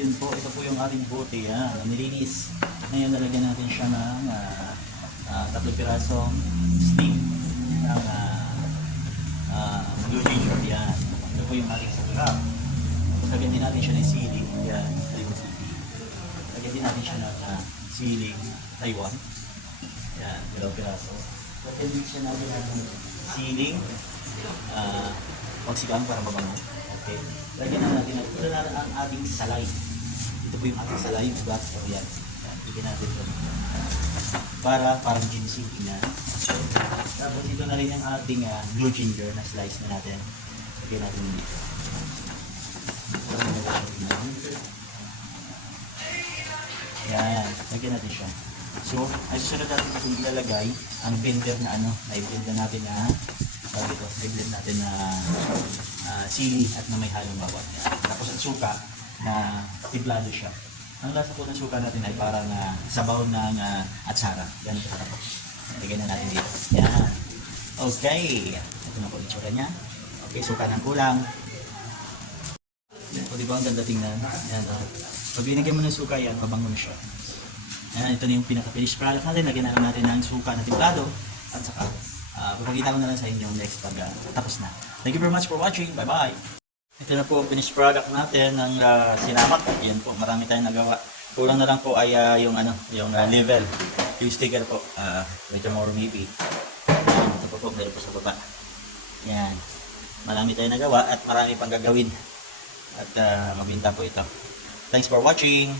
Yun po, ito po yung ating bote. Yan, nilinis. Ngayon nalagyan natin siya ng 3 pirasong steam ng blue ginger. Yan. Ito po yung ating sakap. Lagyan din natin siya ng sili. Yan, Taiwan sili. Lagyan din natin siya ng siling Taiwan. Yan, 2 piraso. Lagyan din siya natin ng siling pagsigang para mabango. Okay. Lagyan na natin ang ating salay. Ito po yung ating salay, yung black Korean. Lagyan natin ito. Para parang ginseng na. Tapos ito na rin ang ating blue ginger na slice na natin. Lagyan natin dito. Yan, lagyan natin siya. So, ay susunod natin kung ilalagay ang blender na na-blend na natin na-blend natin na sili at na may halong bawat. Yan. Tapos ang suka na tiplado siya. Ang lasa po ng suka natin ay parang sabaw ng atsara. Ganito ka po. Lagyan na natin dito. Yan. Okay. Ito na po yung tsura niya. Okay, suka ng kulang. O diba ang ganda tingnan? Yan o. Pag binigyan mo ng suka yan, pabango na siya. Yan, ito na yung pinaka-finish product natin. Lagyan na natin ng suka na timplado. At saka, papakita ko na lang sa inyo next pag tapos na. Thank you very much for watching. Bye-bye! Ito na po ang finished product natin ng sinamak. Yan po, marami tayong nagawa. Kulang na lang po ay yung level. Yung sticker po. Wait more maybe. Ito po, meron po sa baba. Yan. Marami tayong nagawa at marami pang gagawin. At mabinta po ito. Thanks for watching!